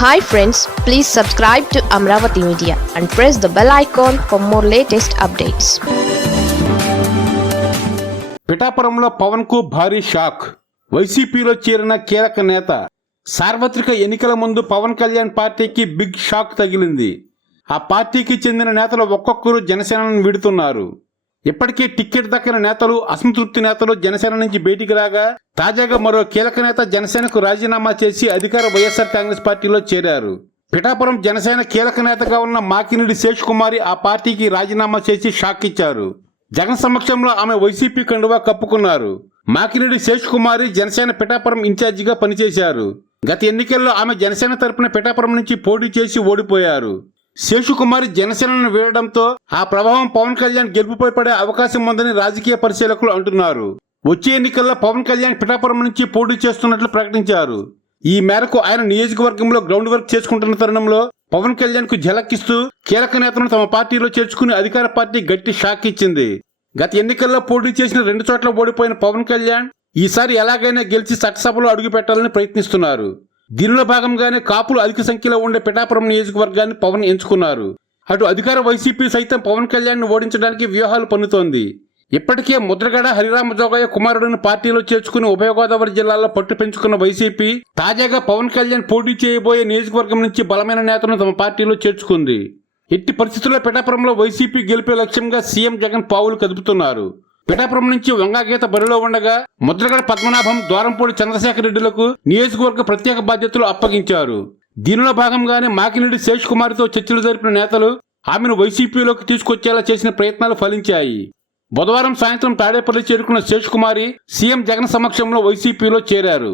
Hi friends please subscribe to Amaravati media and press the bell icon for more latest updates పిఠాపురంలో పవన్కు భారీ shock. వైసీపీలో చేరిన కీలక నేత. సార్వత్రిక ఎన్నికల ముందు పవన్ కళ్యాణ్ పార్టీకి బిగ్ షాక్ తగిలింది. ఆ పార్టీకి చెందిన నేతలు ఒక్కొక్కరు జనసేనను విడుతున్నారు. ఇప్పటికే టిక్కెట్ దక్కిన నేతలు అసంతృప్తి నేతలు జనసేన నుంచి బయటికి రాగా తాజాగా మరో కీలక నేత జనసేనకు రాజీనామా చేసి అధికార వైఎస్ఆర్ కాంగ్రెస్ పార్టీలో చేరారు. పిఠాపురం జనసేన కీలక నేతగా ఉన్న మాకినిడి శేష్ కుమారి ఆ పార్టీకి రాజీనామా చేసి షాక్ ఇచ్చారు. జగన్ సమక్షంలో ఆమె వైసీపీ కండువా కప్పుకున్నారు. మాకిరెడ్డి శేష్ కుమారి జనసేన పిఠాపురం ఇన్ఛార్జిగా పనిచేశారు. గత ఎన్నికల్లో ఆమె జనసేన తరపున పిఠాపురం నుంచి పోటీ చేసి ఓడిపోయారు. శేషుకుమారి జనసేనను వీడడంతో ఆ ప్రభావం పవన్ కళ్యాణ్ గెలుపుపై పడే అవకాశం ఉందని రాజకీయ పరిశీలకులు అంటున్నారు. వచ్చే ఎన్నికల్లో పవన్ కళ్యాణ్ పిఠాపురం నుంచి పోటీ చేస్తున్నట్లు ప్రకటించారు. ఈ మేరకు ఆయన నియోజకవర్గంలో గ్రౌండ్ వర్క్ చేసుకుంటున్న తరుణంలో పవన్ కళ్యాణ్కు ఝలక్కిస్తూ కీలక నేతను తమ పార్టీలో చేర్చుకుని అధికార పార్టీ గట్టి షాక్ ఇచ్చింది. గత ఎన్నికల్లో పోటీ చేసిన రెండు చోట్ల ఓడిపోయిన పవన్ కళ్యాణ్ ఈసారి ఎలాగైనా గెలిచి చట్టసభలో అడుగు పెట్టాలని ప్రయత్నిస్తున్నారు. దీనిలో భాగంగానే కాపులు అధిక సంఖ్యలో ఉండే పిఠాపురం నియోజకవర్గాన్ని పవన్ ఎంచుకున్నారు. అటు అధికార వైసీపీ సైతం పవన్ కళ్యాణ్ ఓడించడానికి వ్యూహాలు పన్నుతోంది. ఇప్పటికే ముద్రగడ హరిరామ జోగయ్య కుమారుడిని పార్టీలో చేర్చుకుని ఉభయ గోదావరి జిల్లాలో పట్టు పెంచుకున్న వైసీపీ తాజాగా పవన్ కళ్యాణ్ పోటీ చేయబోయే నియోజకవర్గం నుంచి బలమైన నేతను తమ పార్టీలో చేర్చుకుంది. ఎట్టి పరిస్థితుల్లో పిఠాపురంలో వైసీపీ గెలిపే లక్ష్యంగా సీఎం జగన్ పావులు కదుపుతున్నారు. పిఠాపురం నుంచి వంగాగీత బరిలో ఉండగా ముద్రగడ పద్మనాభం ద్వారంపూడి చంద్రశేఖర్ రెడ్డిలకు నియోజకవర్గ ప్రత్యేక బాధ్యతలు అప్పగించారు. దీనిలో భాగంగానే మాకిరెడ్డి శేష్ కుమార్తో చర్చలు జరిపిన నేతలు ఆమెను వైసీపీలోకి తీసుకొచ్చేలా చేసిన ప్రయత్నాలు ఫలించాయి. బుధవారం సాయంత్రం తాడేపల్లి చేరుకున్న శేష్ కుమారి సీఎం జగన్ సమక్షంలో వైసీపీలో చేరారు.